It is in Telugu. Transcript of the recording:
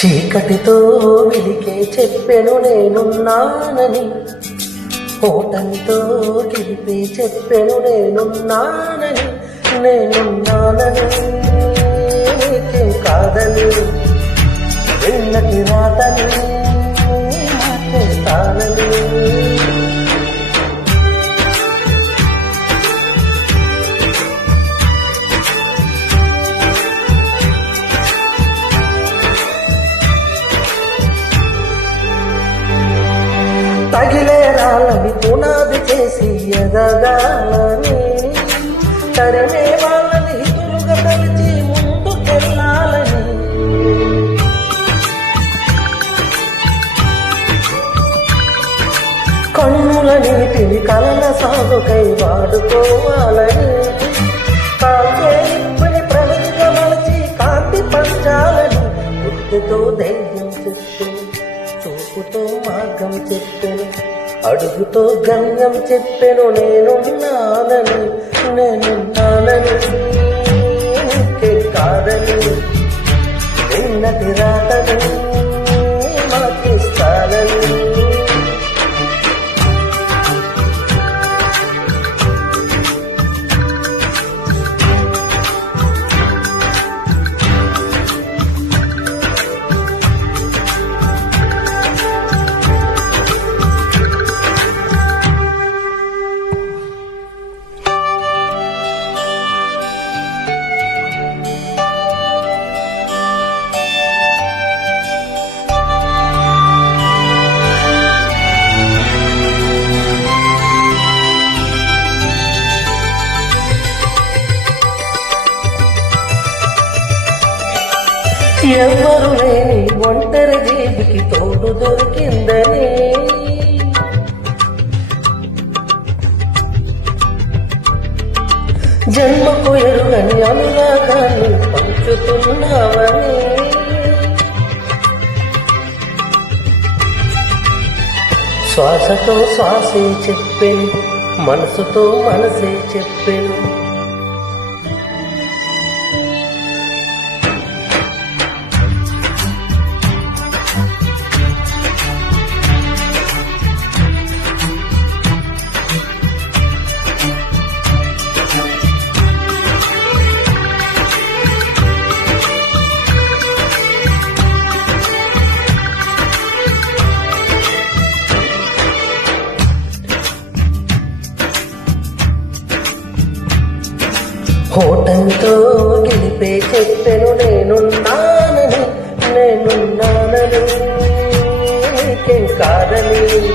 చీకటితో వెలికే చెప్పెను నేనున్నానని, ఓటమితో గెలిపి చెప్పెను నేనున్నానని, నేనున్నానని నీకే కాదని ఎన్నటి రాతని మార్చేస్తానని. తగిలే రాళ్ళని పునాది చేసి ఎదగాలని, తరిమే వాళ్ళని హితులుగా తలిచి ముందుకెళ్ళాలని, కన్నుల నీటిని కలల సాగుకై వాడుకోవాలని, కాల్చే ఇప్పుని ప్రగతిగా మలచి కాంతి పంచాలని, బుద్ధితో ధైర్యం చెప్పి చూపుతో మార్గం చెప్పెను, అడుగుతో గమ్యం చెప్పెను నేనున్నానని, నేనున్నానని నీకే కాదని నిన్నటి రాతని మార్చేస్తానని. ఎవ్వరు లేని ఒంటరి జీవికి తోడు దొరికిందని, జన్మకు ఎరుగని అనురాగాన్ని పంచుతున్నావని, శ్వాసతో శ్వాసే చెప్పెను, మనసుతో మనసే చెప్పెను, ఓటమితో గెలిపే చెప్పెను నేనున్నానని, నేనున్నానని నీకేం కాదని.